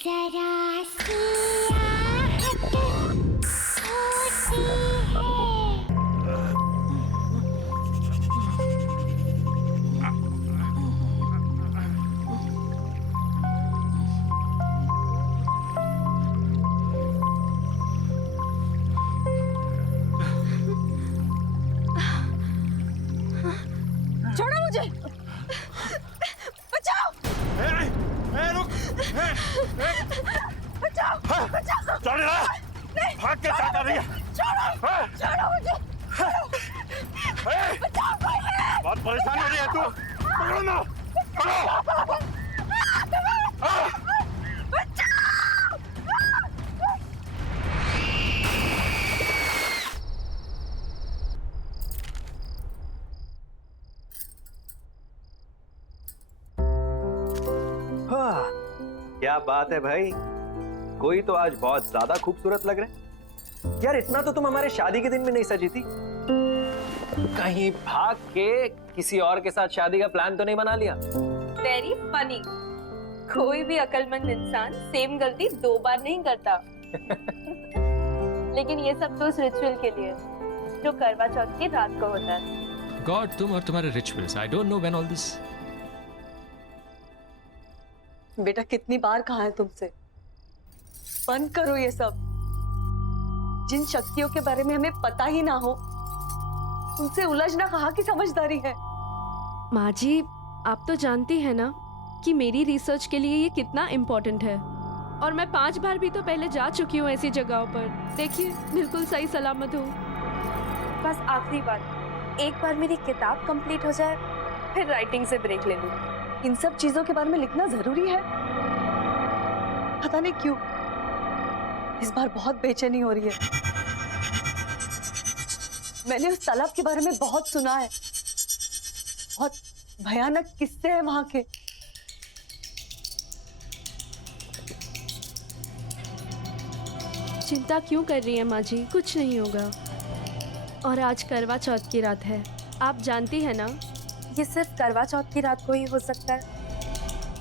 जरा सी आहट होती है। छोड़ो मुझे, बचाओ। रुक, बचाओ, बचाओ। चल रहा, भाग के क्या कर रही है? छोड़ो, छोड़ो मुझे। बचाओ कोई है। बहुत परेशान हो रही है तू। पकड़ो ना, पकड़ो। क्या बात है भाई, कोई तो आज बहुत ज्यादा खूबसूरत लग रहे हैं। यार इतना तो तुम हमारे शादी के दिन में नहीं सजी थी। कहीं भाग के किसी और के साथ शादी का प्लान तो नहीं बना लिया? Very funny. कोई भी अक्लमंद इंसान सेम गलती 2 बार नहीं करता। लेकिन ये सब तो उस रिचुअल के लिए जो करवा चौथ की रात को होता है। गॉड, तुम और तुम्हारे rituals, I don't know when all this. बेटा कितनी बार कहा है तुमसे, बंद करो ये सब। जिन शक्तियों के बारे में हमें पता ही ना हो उनसे उलझना कहाँ की समझदारी है। माँ जी, आप तो जानती हैं ना कि मेरी रिसर्च के लिए ये कितना इम्पोर्टेंट है, और मैं 5 बार भी तो पहले जा चुकी हूँ ऐसी जगहों पर। देखिए, बिल्कुल सही सलामत हूँ। बस आखिरी बार, एक बार मेरी किताब कंप्लीट हो जाए, फिर राइटिंग से ब्रेक ले लूँ। इन सब चीजों के बारे में लिखना जरूरी है? पता नहीं क्यों इस बार बहुत बेचैनी हो रही है। मैंने उस तालाब के बारे में बहुत सुना है, बहुत भयानक किस्से हैं वहां के। चिंता क्यों कर रही है माँ जी, कुछ नहीं होगा। और आज करवा चौथ की रात है, आप जानती है ना। ये सिर्फ करवा चौथ की रात को ही हो सकता है।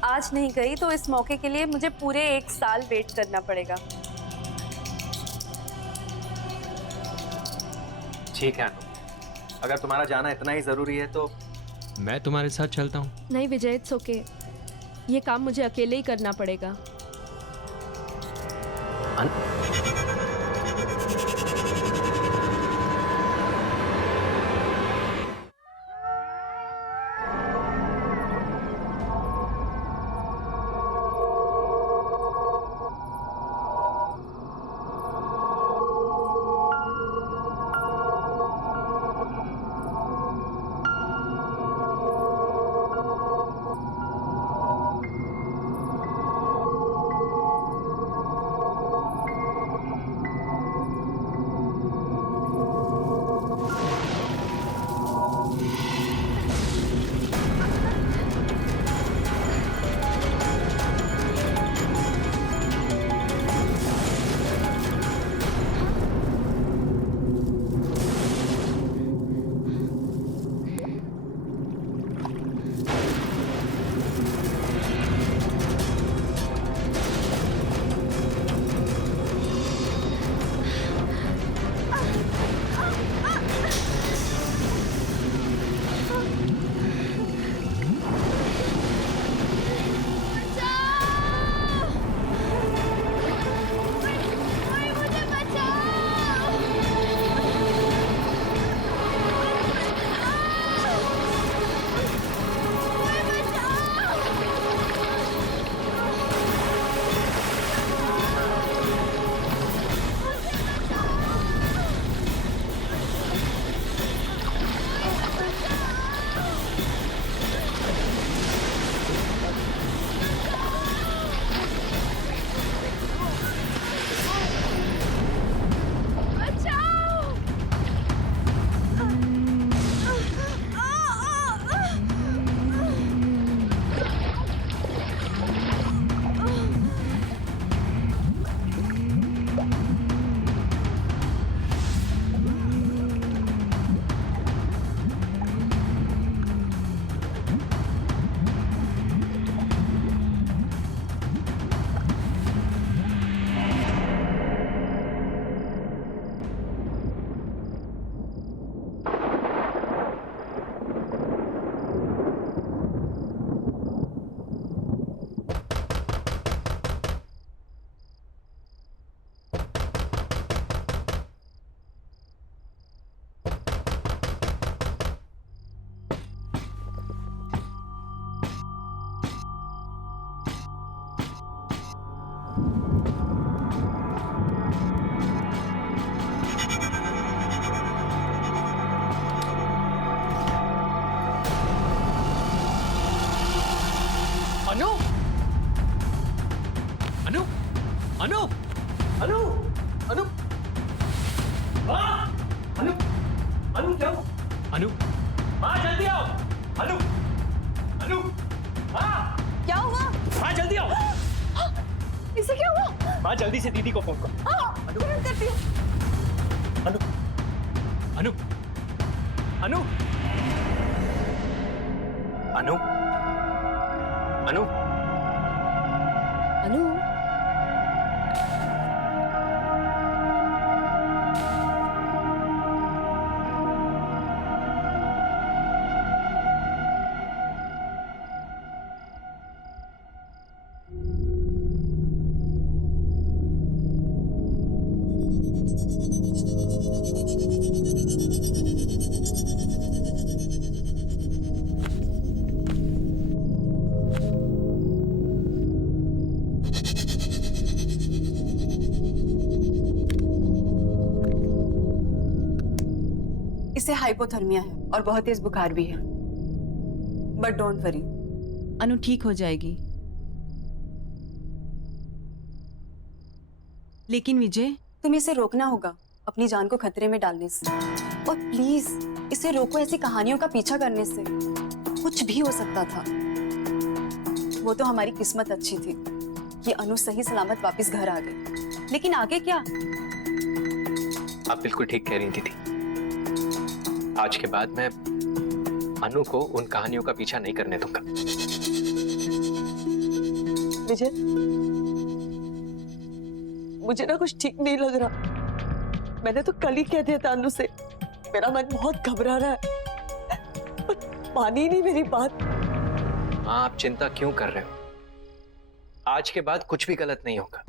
आज नहीं गई तो इस मौके के लिए मुझे पूरे 1 साल वेट करना पड़ेगा। ठीक है अनु, अगर तुम्हारा जाना इतना ही जरूरी है तो मैं तुम्हारे साथ चलता हूँ। नहीं विजय, इट्स ओके। ये काम मुझे अकेले ही करना पड़ेगा। अनु अनु अनु अनु हाँ अनु अनु क्या हुआ? अनु हाँ जल्दी आओ अनु अनु हाँ क्या हुआ? हाँ जल्दी आओ इसे क्या हुआ? हाँ जल्दी से दीदी को फोन करो। हाँ, तुरंत करती हूँ। अनु अनु अनु अनु अनु अनु इसे हाइपोथर्मिया है और बहुत तेज बुखार भी है, बट डोंट वरी, अनु ठीक हो जाएगी। लेकिन विजय, तुम्हें इसे रोकना होगा अपनी जान को खतरे में डालने से, और प्लीज इसे रोको ऐसी कहानियों का पीछा करने से। कुछ भी हो सकता था। वो तो हमारी किस्मत अच्छी थी कि अनु सही सलामत वापस घर आ गई, लेकिन आगे क्या? आप बिल्कुल ठीक कह रही थी। आज के बाद मैं अनु को उन कहानियों का पीछा नहीं करने दूंगा। विजय, मुझे ना कुछ ठीक नहीं लग रहा। मैंने तो कल ही कह दिया था अनु से, मेरा मन बहुत घबरा रहा है, पर मानी ही नहीं मेरी बात। माँ आप चिंता क्यों कर रहे हो? आज के बाद कुछ भी गलत नहीं होगा।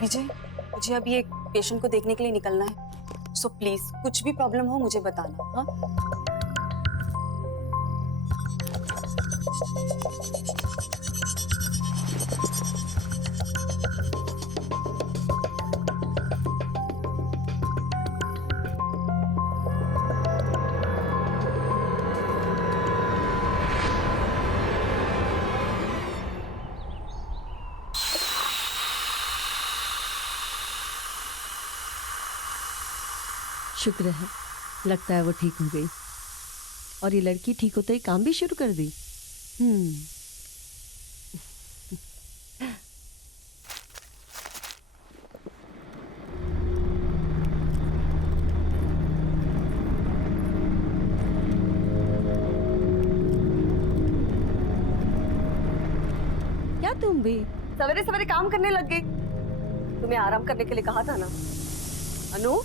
विजय, मुझे अभी एक पेशेंट को देखने के लिए निकलना है, सो प्लीज कुछ भी प्रॉब्लम हो मुझे बताना। हाँ? शुक्र है, लगता है वो ठीक हो गई। और ये लड़की ठीक होते ही काम भी शुरू कर दी। क्या तुम भी सवेरे सवेरे काम करने लग गई? तुम्हें आराम करने के लिए कहा था ना। अनु,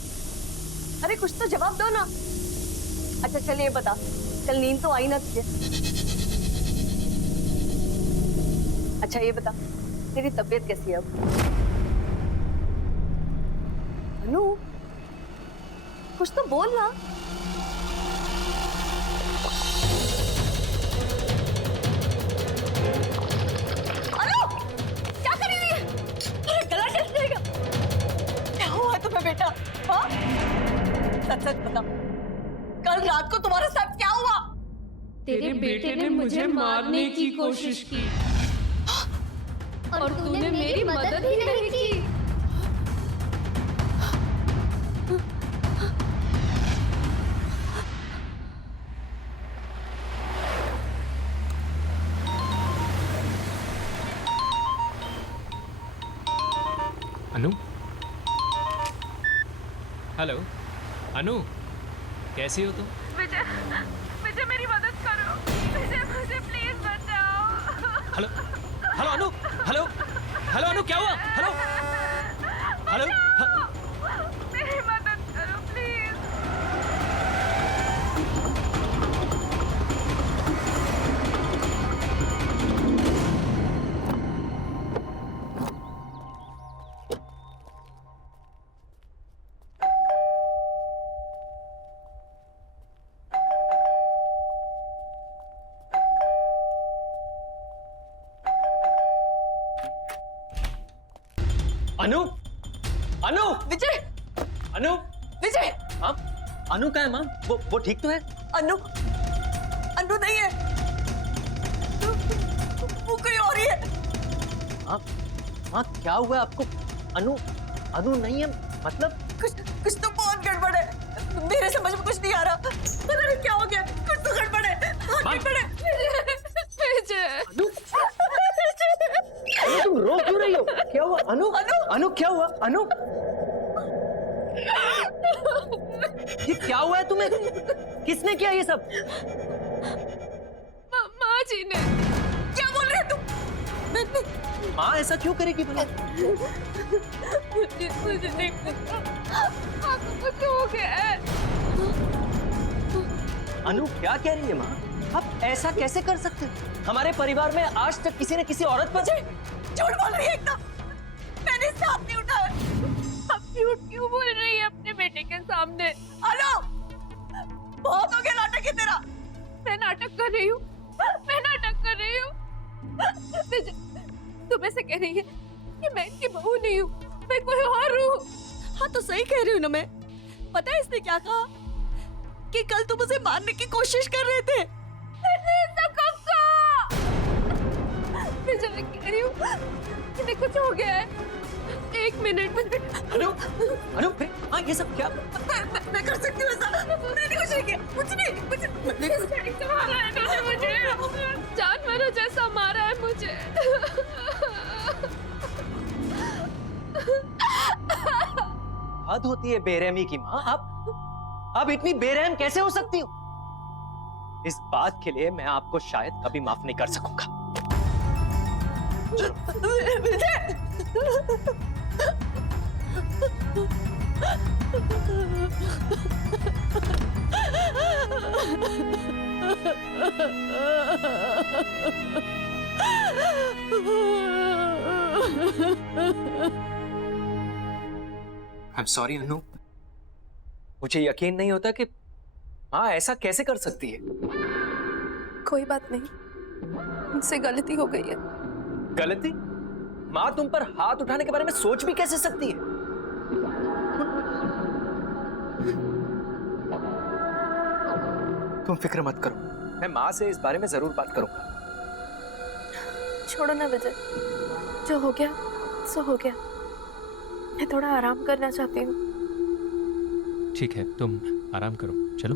अरे कुछ तो जवाब दो ना। अच्छा चलिए बता, कल नींद तो आई ना तुझे? अच्छा ये बता, तेरी तबीयत कैसी है अब? अनु, कुछ तो बोल ना। अनु, क्या कर रही है? अरे गला कट जाएगा। क्या हुआ तुम्हें बेटा? हाँ? सच सच बता, कल रात को तुम्हारे साथ क्या हुआ? तेरे बेटे ने मुझे मारने की कोशिश की और तूने मेरी मदद ही नहीं की। अनु हेलो अनु, कैसी हो तुम? विजय, विजय मेरी मदद करो। विजय मुझे प्लीज बचाओ। हेलो हेलो अनु, हेलो हेलो अनु, क्या हुआ? हेलो हेलो मेरी मदद करो प्लीज। अनु अनु विजय, अनु विजय, हाँ अनु का है माँ? वो ठीक तो है? अनु, अनु नहीं है, वो कोई और ही है। हाँ माँ क्या हुआ आपको? अनु अनु नहीं है मतलब? कुछ तो बहुत गड़बड़ है, मेरे समझ में कुछ नहीं आ रहा, पता नहीं क्या हो गया, कुछ तो गड़बड़ है, बहुत गड़बड़ है। अनु तुम रो क्यों रही हो? क्या हुआ अनु? अनु क्या हुआ अनु? ये क्या हुआ है तुम्हें? किसने किया ये सब? माँ जी ने। क्या बोल रहे हैं तुम? माँ ऐसा क्यों करेगी भला? मुझे नहीं पता, आपको कुछ हो गया है। अनु क्या कह रही है माँ? आप ऐसा कैसे कर सकते हो? हमारे परिवार में आज तक किसी ने किसी औरत पर झूठ बोल रही है एकदम, मैंने इससे हाथ नहीं उठाया। आप झूठ क्यों बोल रही है अपने बेटे के सामने? हेलो, बहुत हो गया नाटक है तेरा। मैं नाटक कर रही हूँ, मैं नाटक कर रही हूँ। तुम ऐसे कह रही है कि मैं इनकी बहू नहीं हूँ, मैं कोई और हूँ। हाँ तो सही कह रही हूँ ना मैं। पता है इसने क्या कहा? कि कल तुम उसे मारने की कोशिश कर रहे थे। मैं जब कह रही हूँ कि कुछ हो गया है। एक मिनट। अनु अनु फिर हाँ ये सब क्या? मैं कर सकती हूँ ऐसा? मैंने कुछ नहीं किया, कुछ नहीं मारा है इन्होंने मुझे, जानवरों जैसा मारा है मुझे। हद होती है बेरहमी की माँ। आप इतनी बेरहम कैसे हो सकती हो? इस बात के लिए मैं आपको शायद कभी माफ नहीं कर सकूंगा। I'm sorry अनु, मुझे यकीन नहीं होता कि माँ ऐसा कैसे कर सकती है। कोई बात नहीं, मुझसे गलती हो गई है। गलती? माँ तुम पर हाथ उठाने के बारे में सोच भी कैसे सकती है? तुम फिक्र मत करो, मैं माँ से इस बारे में जरूर बात करूंगा। छोड़ो ना विजय, जो हो गया सो हो गया। मैं थोड़ा आराम करना चाहती हूँ। ठीक है, तुम आराम करो, चलो।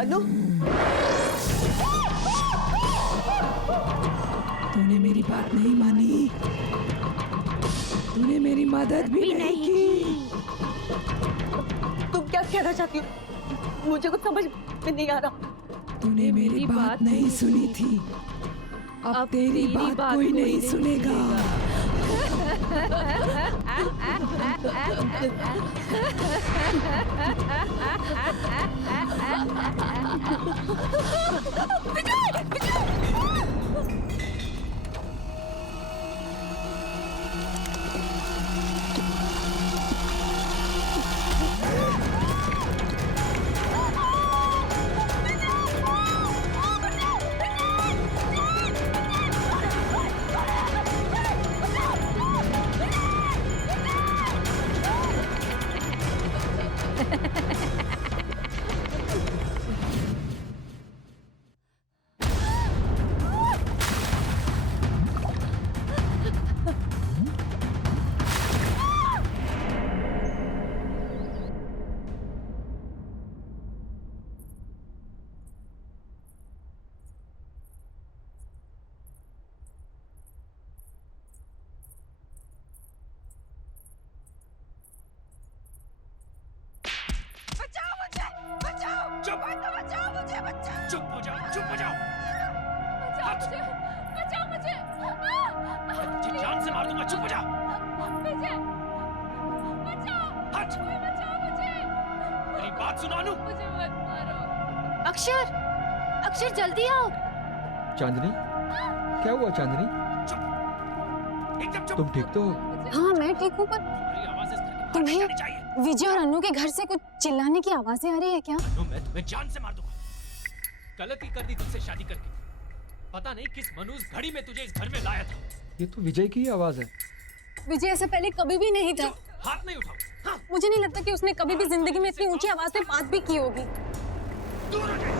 अनु तूने मेरी बात नहीं मानी, तूने मेरी मदद भी नहीं की। तुम क्या कहना चाहती हो? मुझे कुछ समझ में नहीं आ रहा। तूने मेरी बात नहीं सुनी थी, अब तेरी बात कोई नहीं सुनेगा। चुप बचाओ मुझे, चुप हो जाओ, चुप हो जाओ। बचाओ मुझे। मैं तुझे जान से मार दूंगा, चुप हो जाओ। विजय, बचाओ, हट, कोई बचाओ मुझे। मेरी बात सुनो अनु। मुझे मत मारो। अक्षर, अक्षर जल्दी आओ। चांदनी, क्या हुआ चांदनी? चुप, एकदम चुप। तुम ठीक तो हो? हाँ मैं ठीक हूँ, पर तुम्हारी आवाज़ें इस तरह की बाहर तुम्हें- नहीं आनी चाहिए। विजय और अनु के घर से कुछ चिल्लाने की आवाजें आ रही है क्या? अनु, मैं तुम्हें जान से मार दूंगा। गलती कर दी तुझसे शादी करके। पता नहीं किस मनूस घड़ी में तुझे इस घर में लाया था। ये तो विजय की ही आवाज है। विजय ऐसा पहले कभी भी नहीं था। हाथ नहीं उठाओ। हाँ, मुझे नहीं लगता कि उसने कभी भी जिंदगी में इतनी ऊंची आवाज में बात भी की होगी। दूर हो जाए।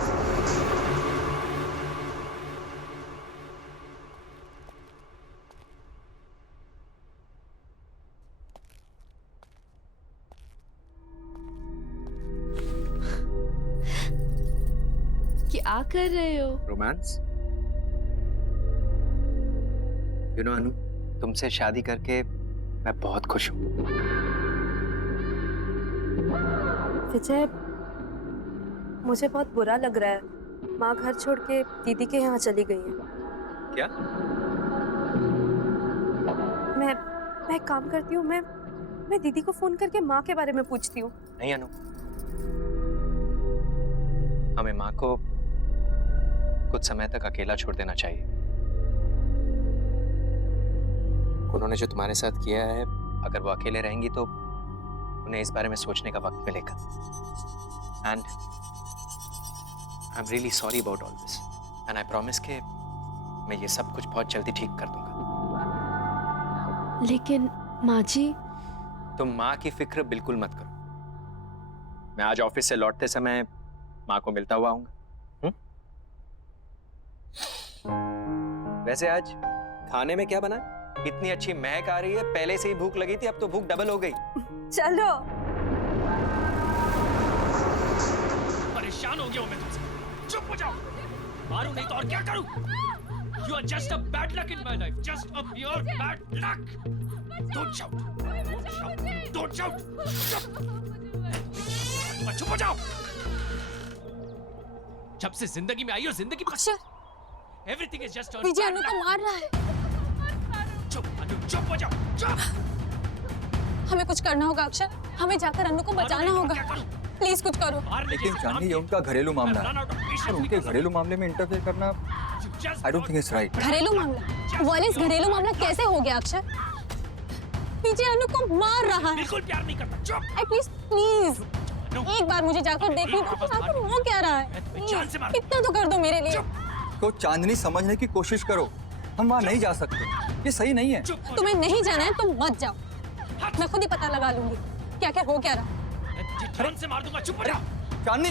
क्या कर रहे हो? रोमांस? यू नो अनु, तुमसे शादी करके मैं बहुत खुश हूँ। विजय, मुझे बहुत बुरा लग रहा है। माँ घर छोड़ के दीदी के यहाँ चली गई है। क्या? मैं एक काम करती हूँ, मैं दीदी को फोन करके माँ के बारे में पूछती हूँ। नहीं अनु, हमें माँ को कुछ समय तक अकेला छोड़ देना चाहिए। उन्होंने जो तुम्हारे साथ किया है, अगर वो अकेले रहेंगी तो उन्हें इस बारे में सोचने का वक्त मिलेगा। And I am really sorry about all this, and I promise कि मैं ये सब कुछ बहुत जल्दी ठीक कर दूंगा। लेकिन माँ जी, तुम माँ की फिक्र बिल्कुल मत करो। मैं आज ऑफिस से लौटते समय माँ को मिलता हुआ आऊंगा। वैसे आज खाने में क्या बना? इतनी अच्छी महक आ रही है, पहले से ही भूख लगी थी, अब तो भूख डबल हो गई। चलो। परेशान हो गया हूं मैं तुमसे। चुप हो जाओ। मारूं नहीं तो और क्या करूं? You are just a bad luck in my life. Just a pure bad luck. Don't shout. Don't shout. Don't shout. चुप हो जाओ। जब से जिंदगी में आई हो, जिंदगी अक्षर, everything is just a Vijay bad Anu luck. को मार रहा है। चुप अनु, चुप हो जाओ। चुप। हमें कुछ करना होगा अक्षर, हमें जाकर अनु को बचाना होगा। प्लीज कुछ करो। लेकिन चांदनी, ये उनका घरेलू मामला है और उनके घरेलू मामले में इंटरफेयर करना I don't think it's right. घरेलू मामला? वालिस, घरेलू मामला कैसे हो गया अक्षर? विजय अनु को मार रहा है। बिल्कुल प्यार नहीं करता। चुप। एटलीस्ट प्लीज एक बार मुझे जाकर देखने दो कि आखिर वो क्या रहा है। जान से मार। इतना तो कर दो मेरे लिए। तो चांदनी, समझने की कोशिश करो, हम वहाँ नहीं जा सकते, ये सही नहीं है। तुम्हें नहीं जाना है तुम मत जाओ, मैं खुद ही पता लगा लूंगी क्या क्या हो क्या रहा। तुरंत से मार दूंगा। चुप हो जाओ। चांदनी,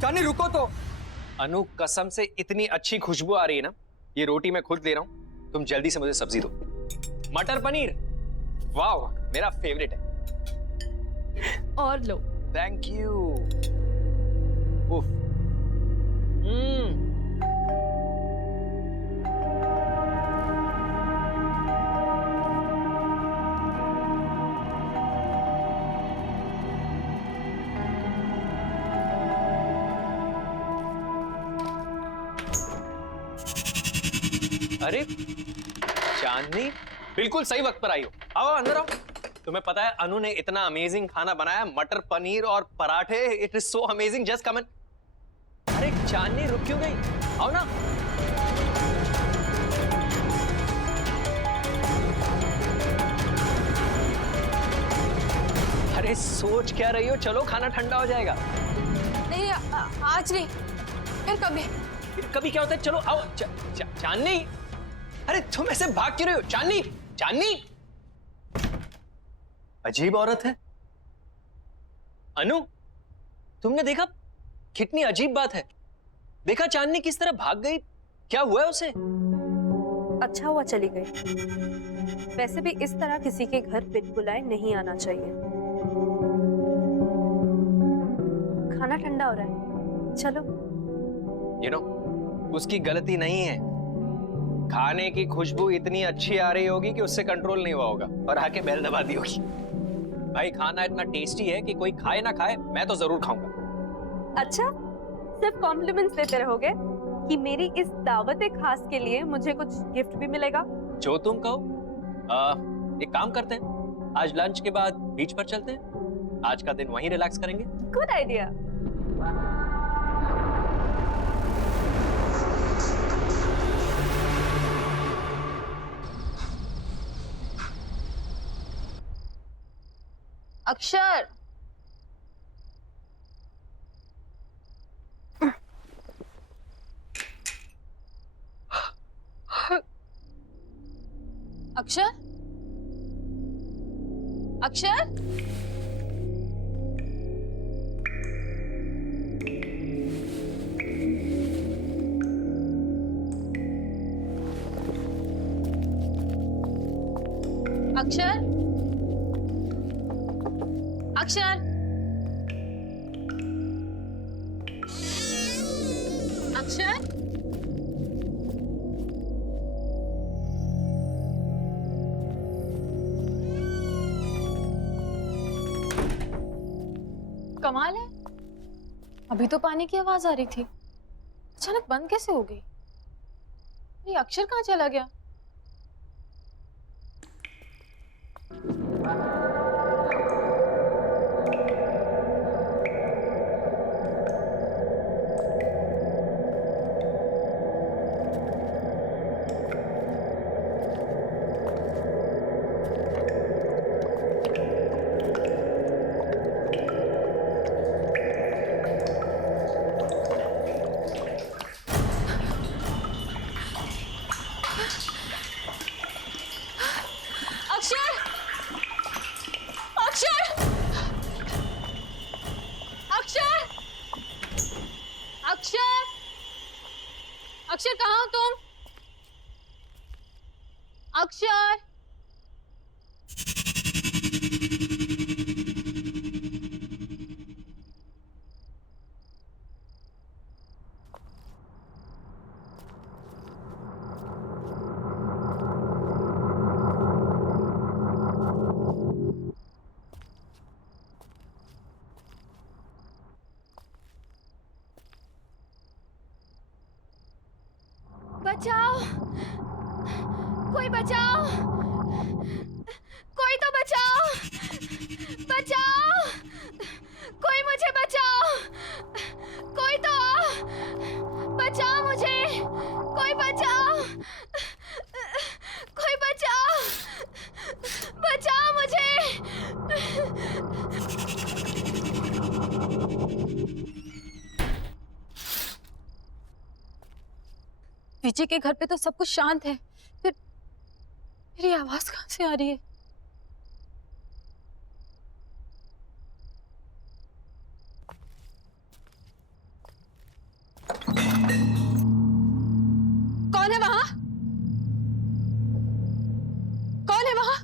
चांदनी रुको तो। अनु, कसम से इतनी अच्छी खुशबू आ रही है ना, ये रोटी मैं खुद ले रहा हूँ, तुम जल्दी से मुझे सब्जी दो। मटर पनीर, वाह, मेरा फेवरेट है। और लो। Thank you. उफ। अरे चांदनी, बिल्कुल सही वक्त पर आई हो। आओ अंदर आओ। तुम्हें पता है अनु ने इतना अमेजिंग खाना बनाया, मटर पनीर और पराठे। It is so amazing, just come in. अरे चांदनी रुक क्यों गई? आओ ना। अरे सोच क्या रही हो? चलो खाना ठंडा हो जाएगा। नहीं आज नहीं, फिर कभी। फिर कभी क्या होता है? चलो आओ। चांदनी, अरे तुम ऐसे भाग क्यों रहे हो? चांदनी, चांदनी, अजीब औरत है। अनु, तुमने देखा? कितनी अजीब बात है। देखा चांदनी किस तरह भाग गई? क्या हुआ है उसे? अच्छा हुआ चली गई। वैसे भी इस तरह किसी के घर बिन बुलाए नहीं आना चाहिए। खाना ठंडा हो रहा है, चलो। You know, उसकी गलती नहीं है। खाने की खुशबू इतनी अच्छी आ रही होगी कि उससे कंट्रोल नहीं हुआ होगा और आके बेल दबा दी होगी। भाई खाना इतना टेस्टी है कि कोई खाए ना खाए, मैं तो जरूर खाऊंगा। अच्छा, सिर्फ कॉम्प्लीमेंट्स देते रहोगे कि मेरी इस दावत खास के लिए मुझे कुछ गिफ्ट भी मिलेगा? जो तुम कहो। एक काम करते हैं, आज लंच के बाद बीच पर चलते हैं। आज का दिन वहीं रिलैक्स करेंगे। Good idea. अक्षर, अक्षर, अक्षर, अक्षर, अक्षर, अक्षर, कमाल है, अभी तो पानी की आवाज आ रही थी, अचानक बंद कैसे हो गई? ये अक्षर कहाँ चला गया? अक्षर कहाँ हो तुम? अक्षर, बचाओ, कोई बचाओ, कोई तो बचाओ, बचाओ, कोई मुझे बचाओ, कोई तो बचाओ मुझे, कोई बचाओ, कोई बचाओ, बचाओ मुझे। विजय के घर पे तो सब कुछ शांत है, फिर ये आवाज कहाँ से आ रही है? कौन है वहां? कौन है वहां?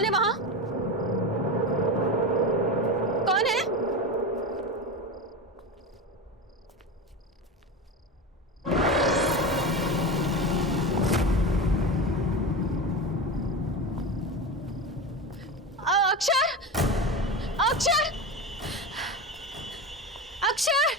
कौन है वहां? कौन है? अक्षर! अक्षर! अक्षर!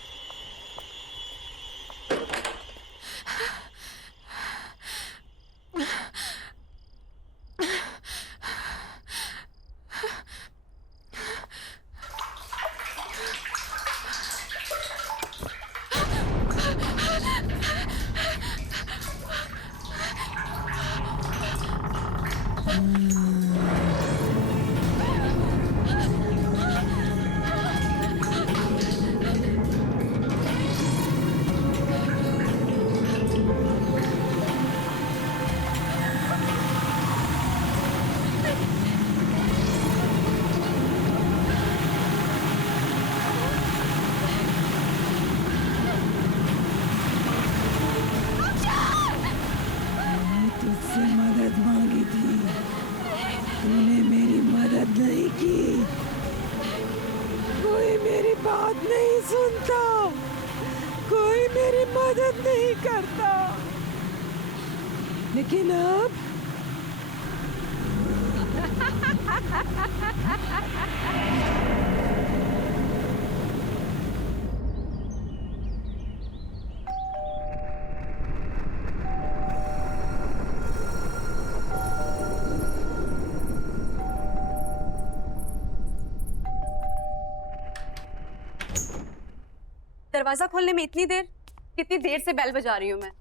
मैंने तुझसे मदद मांगी थी, तूने मेरी मदद नहीं की। कोई मेरी बात नहीं सुनता, कोई मेरी मदद नहीं करता। लेकिन अब दरवाजा खोलने में इतनी देर? कितनी देर से बेल बजा रही हूँ मैं।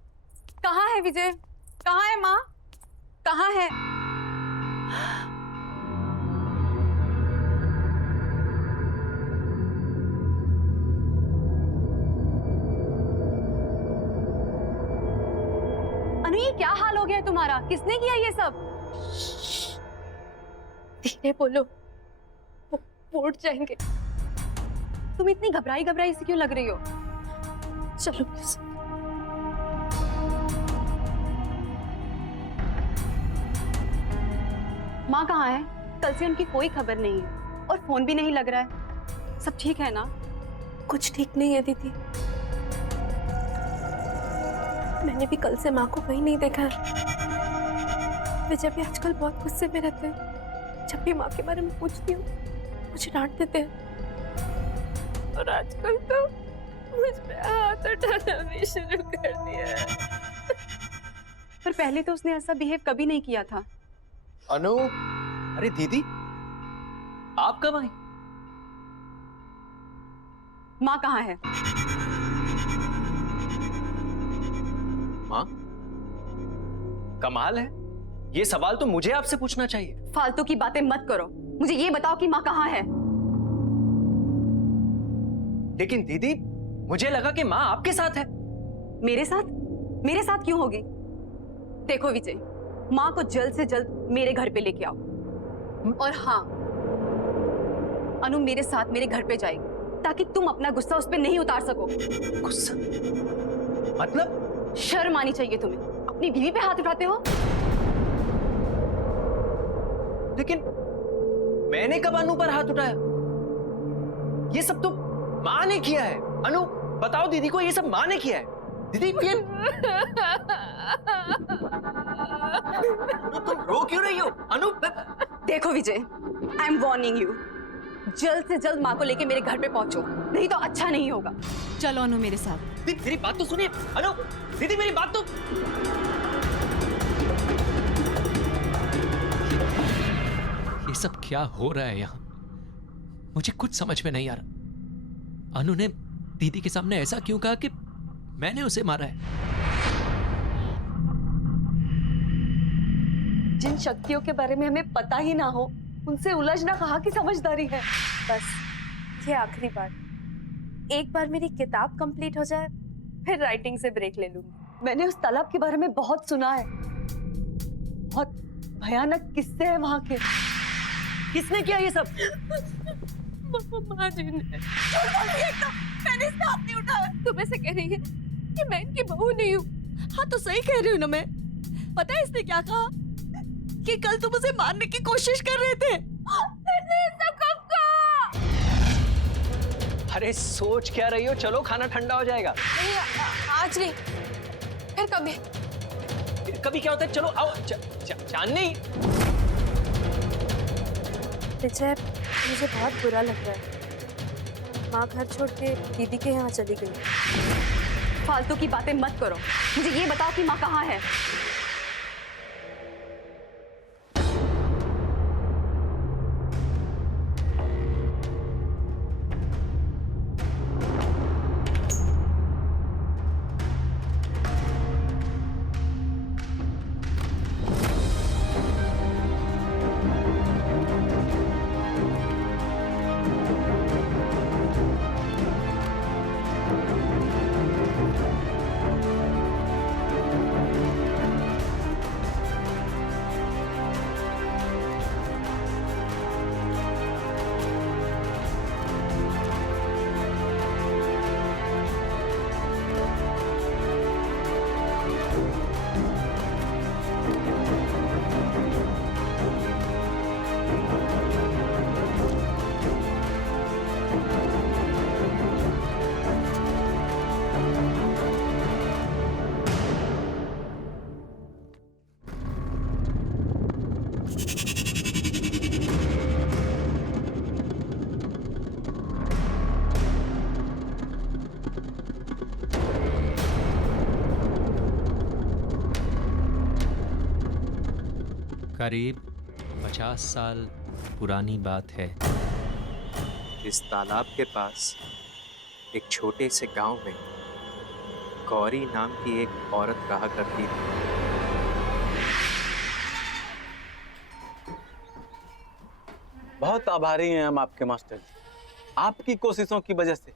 कहाँ है विजय? कहाँ है माँ? कहाँ है? अनु, ये क्या हाल हो गया है तुम्हारा? किसने किया ये सब? धीरे बोलो, वो उठ जाएंगे। तुम इतनी घबराई घबराई से क्यों लग रही हो? चलो प्लीज। माँ कहाँ है? कल से उनकी कोई खबर नहीं है और फोन भी नहीं लग रहा है। सब ठीक है ना? कुछ ठीक नहीं है दीदी। मैंने भी कल से माँ को कहीं नहीं देखा है। विजय भी आजकल बहुत गुस्से में रहते हैं। जब भी माँ के बारे में पूछती हूँ मुझे डांट देते हैं, और आजकल तो मुझ पे हाथ उठाना भी शुरू कर दिया है। पर पहले तो उसने ऐसा बिहेव कभी नहीं किया था। अनु, अरे दीदी, आप कब आई? माँ कहाँ है? माँ? कमाल है, ये सवाल तो मुझे आपसे पूछना चाहिए। फालतू की बातें मत करो, मुझे ये बताओ कि माँ कहाँ है? लेकिन दीदी, मुझे लगा कि माँ आपके साथ है। मेरे साथ? मेरे साथ क्यों होगी? देखो विजय, माँ को जल्द से जल्द मेरे घर पे लेके आओ। और हाँ, अनु मेरे साथ मेरे घर पे जाएगी ताकि तुम अपना गुस्सा उस पे नहीं उतार सको। गुस्सा? मतलब? शर्म आनी चाहिए तुम्हें, अपनी बीवी पे हाथ उठाते हो। लेकिन मैंने कब अनु पर हाथ उठाया? ये सब तो माँ ने किया है। अनु, बताओ दीदी को, ये सब माँ ने किया है। दीदी ये तुम रो क्यों रही हो? अनु, देखो विजय, आई एम वार्निंग यू, जल्द से जल्द माँ को लेके मेरे घर पे पहुंचो, नहीं तो अच्छा नहीं होगा। चलो अनु मेरे साथ। दीदी मेरी बात तो सुनिए। अनु, दीदी मेरी बात तो। ये सब क्या हो रहा है यहाँ? मुझे कुछ समझ में नहीं आ रहा। अनु ने दीदी के सामने ऐसा क्यों कहा कि मैंने उसे मारा है? जिन शक्तियों के बारे में हमें पता ही ना हो, उनसे उलझना कहाँ की समझदारी है। बस ये आखिरी बार, एक बार मेरी किताब कंप्लीट हो जाए फिर राइटिंग से ब्रेक ले लूंगी। मैंने उस तालाब के बारे में बहुत सुना है, बहुत भयानक किस्से हैं वहां के। किसने किया ये सब? माँ जी ने। मैंने इसका हाथ नहीं उठाया। तुम ऐसे कह रही है कि मैं इनकी बहू नहीं हूँ? हाँ तो सही कह रही हूँ ना मैं। पता है इसने क्या कहा? कि कल तुम उसे मारने की कोशिश कर रहे थे। अरे सोच क्या रही हो? चलो खाना ठंडा हो जाएगा। नहीं, आज नहीं, फिर कभी। कभी क्या होता है? चलो आओ। चांदनी, विजय, मुझे बहुत बुरा लग रहा है। माँ घर छोड़ के दीदी के यहाँ चली गई। फालतू की बातें मत करो। मुझे ये बताओ कि माँ कहाँ है? करीब 50 साल पुरानी बात है। इस तालाब के पास एक छोटे से गांव में गौरी नाम की एक औरत रहा करती थी। बहुत आभारी हैं हम आपके मास्टर जी। आपकी कोशिशों की वजह से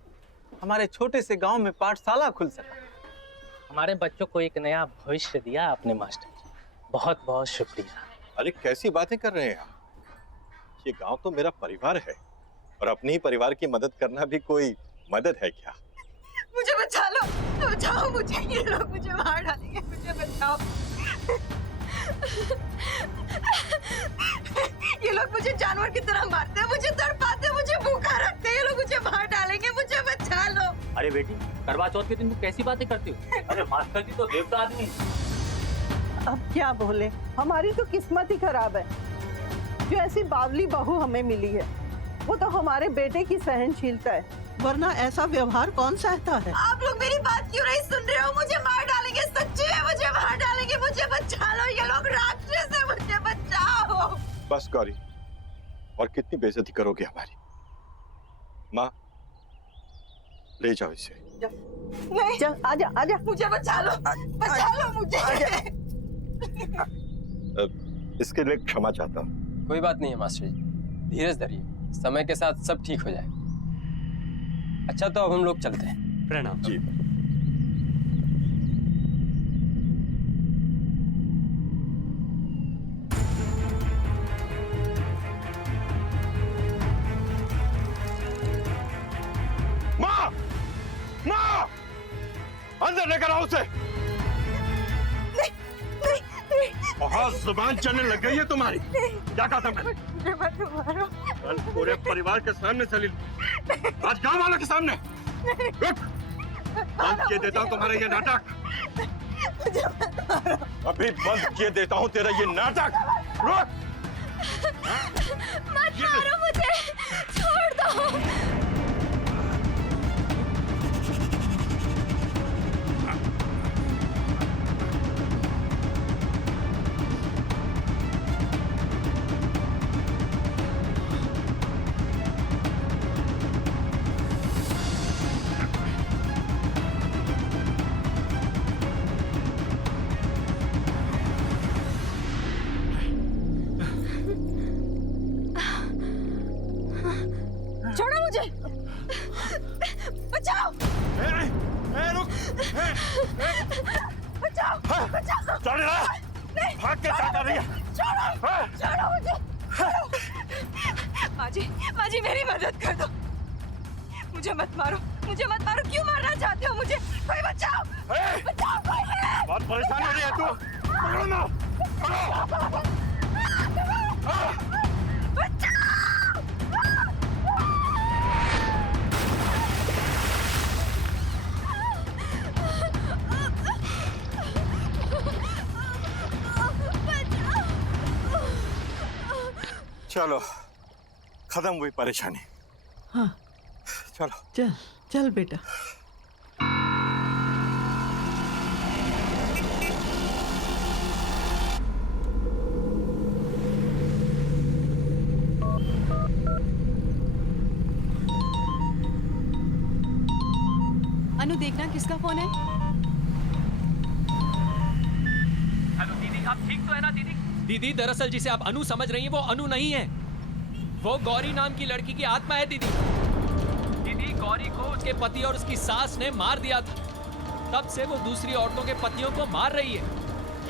हमारे छोटे से गांव में पाठशाला खुल सका। हमारे बच्चों को एक नया भविष्य दिया आपने मास्टर जी, बहुत बहुत शुक्रिया। अरे कैसी बातें कर रहे हैं आप? ये गांव तो मेरा परिवार है और अपने ही परिवार की मदद करना भी कोई मदद है क्या? मुझे बचा लो, बचाओ मुझे, ये लोग मुझे मार डालेंगे, मुझे बचाओ। ये लोग मुझे जानवर की तरह मारते हैं, मुझे तड़पाते हैं, मुझे भूखा रखते हैं, ये लोग मुझे मार डालेंगे, मुझे बचा लो। अरे बेटी, करवा चौथ के दिन तुम कैसी बातें करती हो? अरे मास्टर जी तो देवता आदमी। अब क्या बोले, हमारी तो किस्मत ही खराब है जो ऐसी बावली बहू हमें मिली है। वो तो हमारे बेटे की सहनशीलता है, वरना ऐसा व्यवहार कौन सहता है। आप लोग मेरी बात क्यों नहीं सुन रहे हो? मुझे मार डालेंगे, सच्ची है, मुझे मार डालेंगे, मुझे बचा लो, ये लोग राक्षस है, मुझे बचाओ। बस गौरी, और कितनी बेइज्जती करोगे हमारी? माँ, ले जाओ इसे। नहीं, चल आजा आजा, मुझे बचा लो, बचा लो मुझे। इसके लिए क्षमा चाहता हूँ। कोई बात नहीं है मास्टर जी, धीरज धरिए, समय के साथ सब ठीक हो जाएगा। अच्छा तो अब हम लोग चलते हैं। प्रणाम जी। माँ, माँ, अंदर लेकर आओ उसे। बहुत जुबान चलने लग गई है तुम्हारी। क्या कहा था मैंने? कल पूरे परिवार के सामने चली, आज गांव वालों के सामने। रुक, बंद किए देता हूँ तुम्हारा ये नाटक। अभी बंद किए देता हूँ तेरा ये नाटक। रुक, मत मारो मुझे, छोड़ दो। छोड़ो मुझे, बचाओ। रुक, बचाओ, बचाओ। चल रहा, भाग के क्या कर रही है? छोड़ो, छोड़ो मुझे। माँ जी मेरी मदद कर दो, मुझे मत मारो, मुझे मत मारो। क्यों मारना चाहते हो मुझे? कोई बचाओ, बचाओ कोई। बहुत परेशान हो रही है तू। पकड़ो ना, पकड़ो। चलो खत्म हुई परेशानी। हाँ चलो चल चल बेटा। अनु देखना किसका फोन है। हेलो दीदी, आप ठीक तो है ना दीदी? दीदी दरअसल जिसे आप अनु समझ रही हैं वो अनु नहीं है, वो गौरी नाम की लड़की की आत्मा है दीदी। दीदी गौरी को उसके पति और उसकी सास ने मार दिया था, तब से वो दूसरी औरतों के पतियों को मार रही है।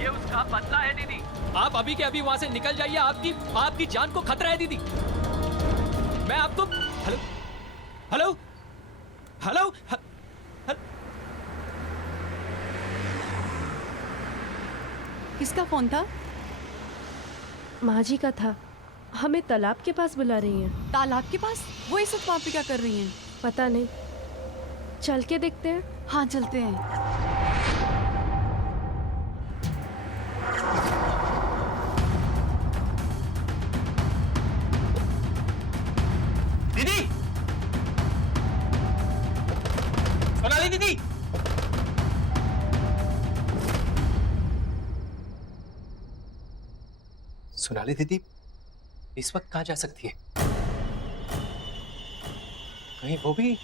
ये उसका बदला है दीदी। आप अभी के अभी वहां से निकल जाइए, आपकी जान को खतरा है दीदी। मैं आपको हेलो हेलो हेलो किसका फोन था? माँ जी का था। हमें तालाब के पास बुला रही हैं। तालाब के पास? वो इस वक्त वहाँ पे क्या कर रही हैं? पता नहीं, चल के देखते हैं। हाँ चलते हैं। दीदी, सोनाली दीदी, सोनाली दीदी इस वक्त कहाँ जा सकती है? कहीं वो भी?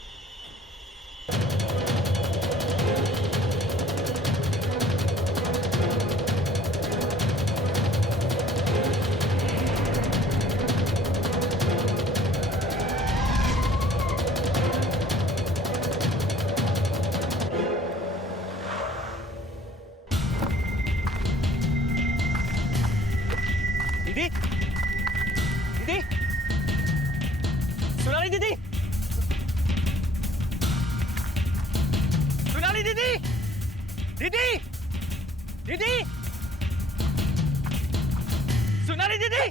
दीदी, दीदी, सोनाली दीदी, सोनाली दीदी, दीदी, दीदी, सोनाली दीदी,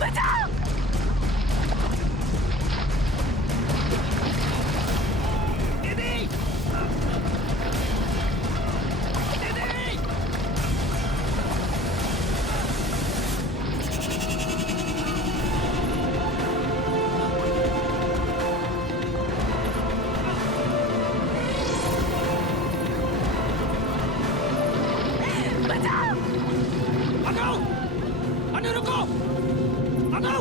बचाओ! अनु रुको! अनु!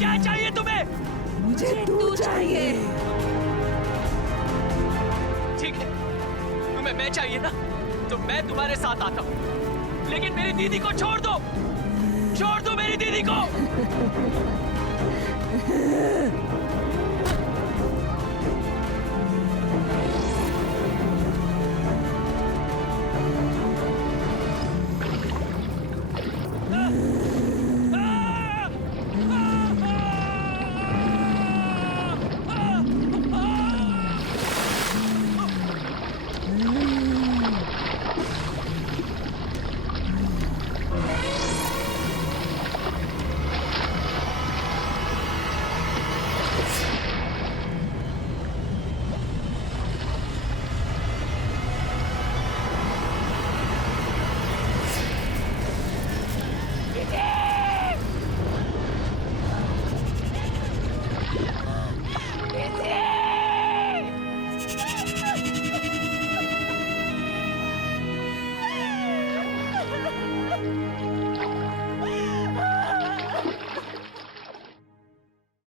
क्या चाहिए तुम्हें? मुझे तू चाहिए। ठीक है, तुम्हें मैं चाहिए ना, तो मैं तुम्हारे साथ आता हूँ, लेकिन मेरी दीदी को छोड़ दो, छोड़ दो मेरी दीदी को।